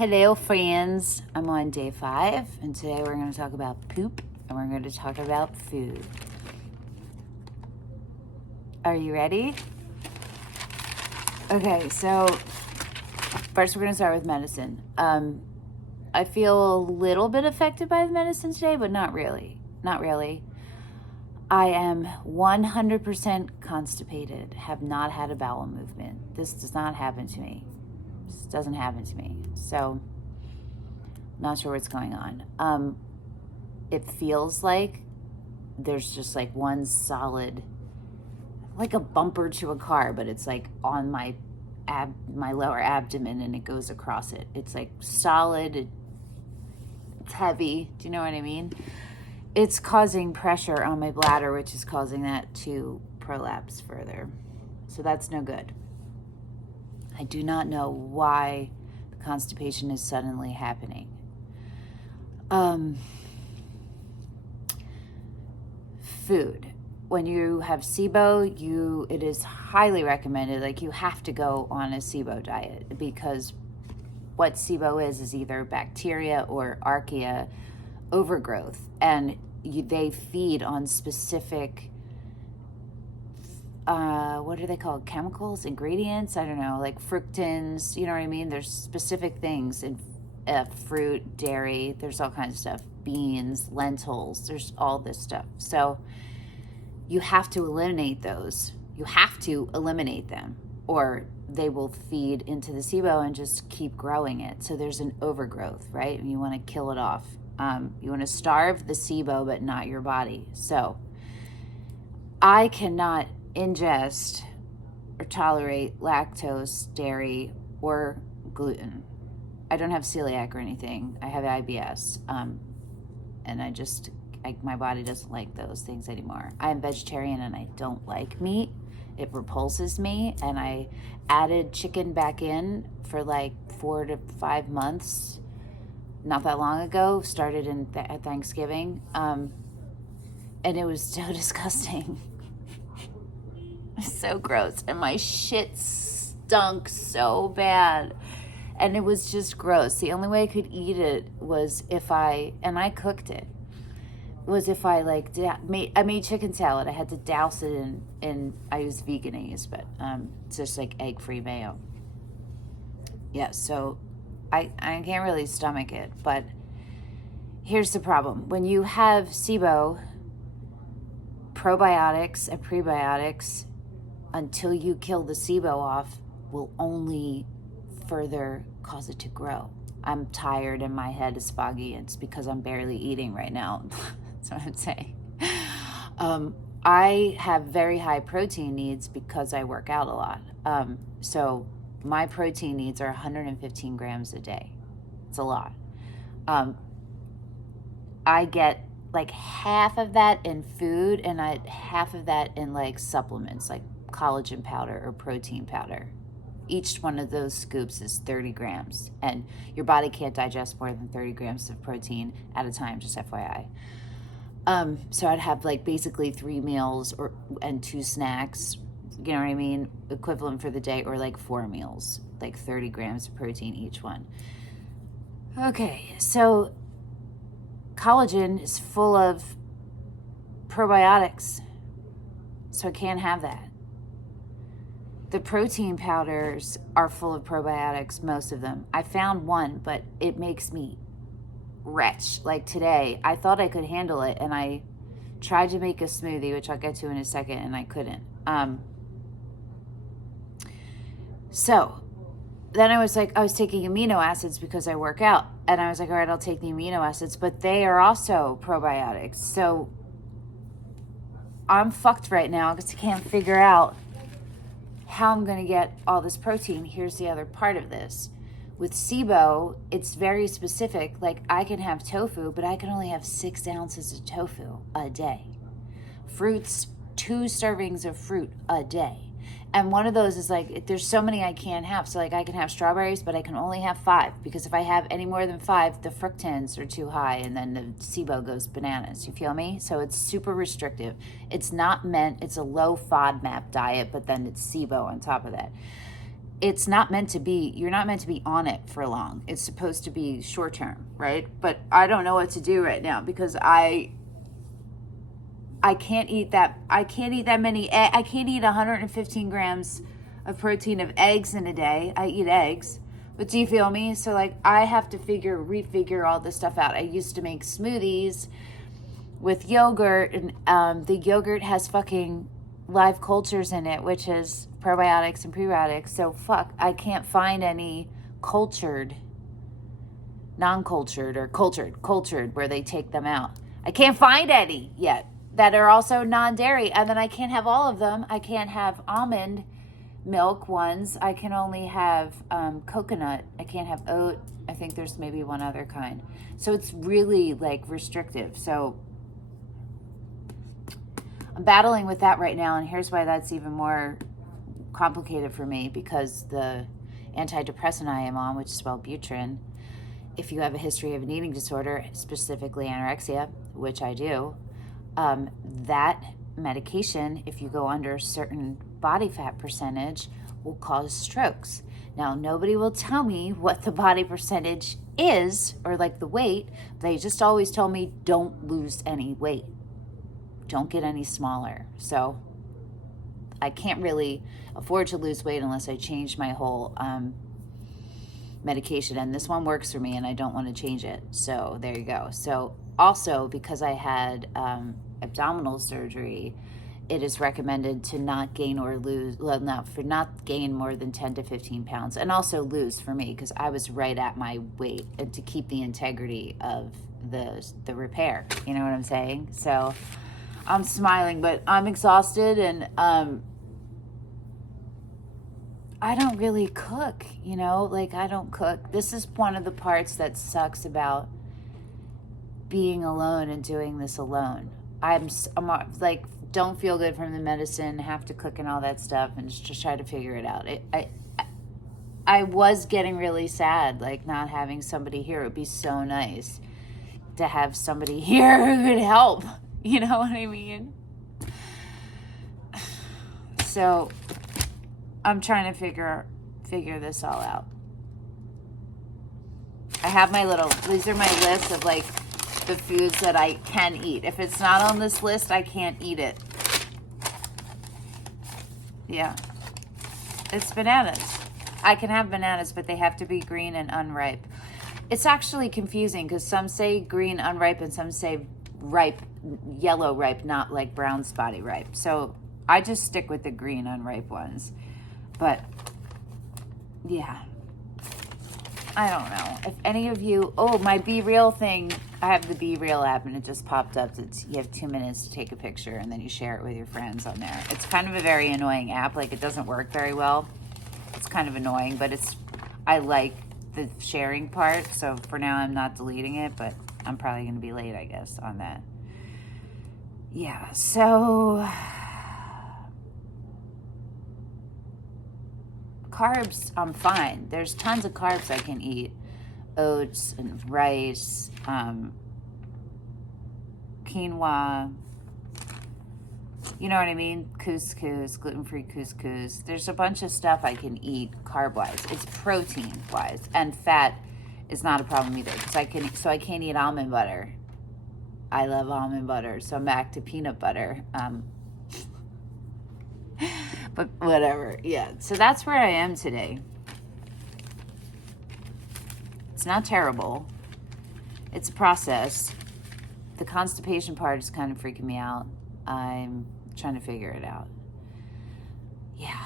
Hello friends, I'm on day 5 and today we're going to talk about poop and we're going to talk about food. Are you ready? Okay, so first we're going to start with medicine. I feel a little bit affected by the medicine today, but not really. Not really. I am 100% constipated, have not had a bowel movement. This does not happen to me. This doesn't happen to me. So, not sure what's going on. It feels like there's just like one solid, like a bumper to a car, but it's like on my lower abdomen and it goes across it. It's like solid, it's heavy. Do you know what I mean? It's causing pressure on my bladder, which is causing that to prolapse further. So that's no good. I do not know why the constipation is suddenly happening. Food. When you have SIBO, it is highly recommended, like you have to go on a SIBO diet, because what SIBO is either bacteria or archaea overgrowth, and they feed on specific what are they called, chemicals, ingredients, I don't know, like fructans, you know what I mean? There's specific things in fruit, dairy, there's all kinds of stuff, beans, lentils, there's all this stuff. So you have to eliminate those. You have to eliminate them, or they will feed into the SIBO and just keep growing it. So there's an overgrowth, right? And you want to kill it off. You want to starve the SIBO, but not your body. So I cannot ingest or tolerate lactose, dairy, or gluten. I don't have celiac or anything. I have IBS. And my body doesn't like those things anymore. I'm vegetarian and I don't like meat. It repulses me. And I added chicken back in for like 4 to 5 months. Not that long ago, started at Thanksgiving, and it was so disgusting. So gross, and my shit stunk so bad, and it was just gross. The only way I could eat it was if I cooked it, was if I made chicken salad. I had to douse it in I use Veganese, but it's just like egg-free mayo. Yeah, so I can't really stomach it, but here's the problem. When you have SIBO, probiotics and prebiotics, until you kill the SIBO off, will only further cause it to grow. I'm tired and my head is foggy. It's because I'm barely eating right now. That's what I'm saying. I have very high protein needs because I work out a lot. So my protein needs are 115 grams a day. It's a lot. I get like half of that in food and half of that in like supplements, like collagen powder or protein powder. Each one of those scoops is 30 grams, and your body can't digest more than 30 grams of protein at a time, just FYI. So I'd have like basically 3 meals and 2 snacks, you know what I mean, equivalent for the day, or like 4 meals, like 30 grams of protein each one. Okay, so collagen is full of probiotics, so I can't have that. The protein powders are full of probiotics, most of them. I found one, but it makes me retch. Like today, I thought I could handle it, and I tried to make a smoothie, which I'll get to in a second, and I couldn't. So then I was taking amino acids because I work out, and I was like, all right, I'll take the amino acids, but they are also probiotics. So I'm fucked right now because I can't figure out how I'm going to get all this protein. Here's the other part of this. With SIBO, it's very specific. Like I can have tofu, but I can only have 6 ounces of tofu a day. Fruits, 2 servings of fruit a day. And one of those is like, there's so many I can't have. So like I can have strawberries, but I can only have 5, because if I have any more than 5, the fructans are too high and then the SIBO goes bananas. You feel me? So it's super restrictive. It's a low FODMAP diet, but then it's SIBO on top of that. it's not meant to be, you're not meant to be on it for long. It's supposed to be short term, right? But I don't know what to do right now because I can't eat that many. I can't eat 115 grams of protein of eggs in a day. I eat eggs, but do you feel me? So like I have to refigure all this stuff out. I used to make smoothies with yogurt, and the yogurt has fucking live cultures in it, which is probiotics and prebiotics. So I can't find any cultured, non-cultured, or cultured where they take them out. I can't find any yet that are also non-dairy, and then I can't have all of them. I can't have almond milk ones. I can only have coconut. I can't have oat. I think there's maybe one other kind. So it's really like restrictive. So I'm battling with that right now, and here's why that's even more complicated for me, because the antidepressant I am on, which is Wellbutrin, if you have a history of an eating disorder, specifically anorexia, which I do, that medication, if you go under a certain body fat percentage, will cause strokes. Now, nobody will tell me what the body percentage is or like the weight. They just always tell me don't lose any weight. Don't get any smaller. So I can't really afford to lose weight unless I change my whole medication. And this one works for me and I don't want to change it. So there you go. So also, because I had abdominal surgery, it is recommended to not gain or lose, not gain more than 10 to 15 pounds, and also lose for me because I was right at my weight, and to keep the integrity of the repair. You know what I'm saying? So I'm smiling, but I'm exhausted, and I don't really cook, like I don't cook. This is one of the parts that sucks about being alone and doing this alone. I'm like, don't feel good from the medicine, have to cook and all that stuff, and just try to figure it out. I was getting really sad, like not having somebody here. It would be so nice to have somebody here who could help. You know what I mean? So I'm trying to figure this all out. I have these are my list of like the foods that I can eat. If it's not on this list, I can't eat it. Yeah. It's bananas. I can have bananas, but they have to be green and unripe. It's actually confusing because some say green unripe and some say ripe, yellow ripe, not like brown spotty ripe. So I just stick with the green unripe ones. But yeah, I don't know. If any of you, my Be Real thing, I have the Be Real app and it just popped up. You have 2 minutes to take a picture and then you share it with your friends on there. It's kind of a very annoying app. Like it doesn't work very well. It's kind of annoying, but I like the sharing part. So for now I'm not deleting it, but I'm probably going to be late, I guess, on that. Yeah, so carbs, I'm fine. There's tons of carbs I can eat. Oats and rice, quinoa, you know what I mean? Couscous, gluten-free couscous. There's a bunch of stuff I can eat carb-wise. It's protein-wise, and fat is not a problem either because I can't eat almond butter. I love almond butter, so I'm back to peanut butter. But whatever, yeah. So that's where I am today. It's not terrible. It's a process. The constipation part is kind of freaking me out. I'm trying to figure it out. Yeah,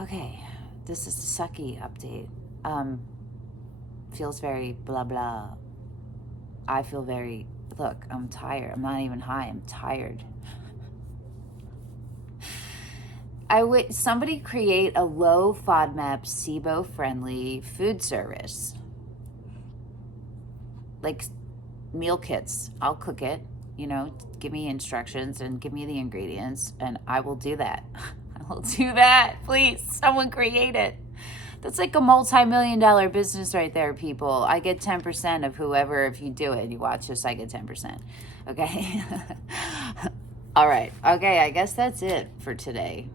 okay. This is the sucky update. Feels very blah blah. I feel very, look, I'm tired. I'm not even high, I'm tired. Somebody create a low FODMAP, SIBO friendly food service. Like meal kits. I'll cook it, give me instructions and give me the ingredients and I will do that. I will do that. Please, someone create it. That's like a multi-million-dollar business right there, people. I get 10% of whoever, if you do it, you watch this, I get 10%. Okay? All right. Okay, I guess that's it for today.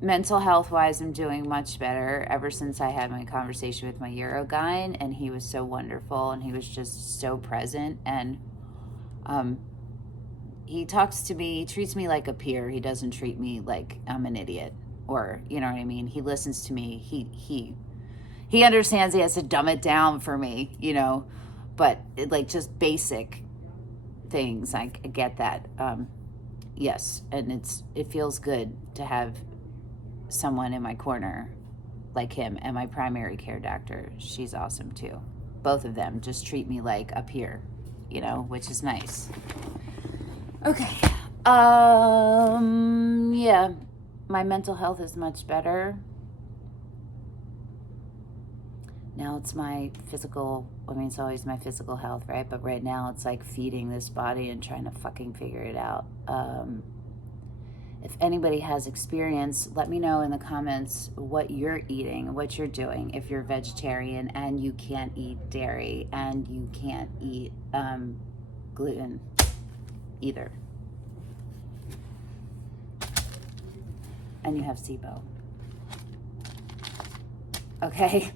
mental health wise, I'm doing much better ever since I had my conversation with my Eurogyne, and he was so wonderful, and he was just so present, and he talks to me, he treats me like a peer. He doesn't treat me like I'm an idiot, or you know what I mean. He listens to me. He understands he has to dumb it down for me, you know, but like just basic things, I get that. Yes, and it feels good to have someone in my corner like him, and my primary care doctor. She's awesome too. Both of them just treat me like a peer, you know, which is nice. Okay. Yeah, my mental health is much better. Now it's my physical, I mean, it's always my physical health, right? But right now it's like feeding this body and trying to fucking figure it out. If anybody has experience, let me know in the comments what you're eating, what you're doing. If you're vegetarian and you can't eat dairy and you can't eat gluten either. And you have SIBO. Okay.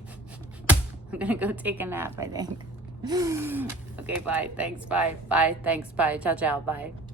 I'm gonna go take a nap, I think. Okay, bye. Thanks, bye. Bye, thanks, bye. Ciao, ciao, bye.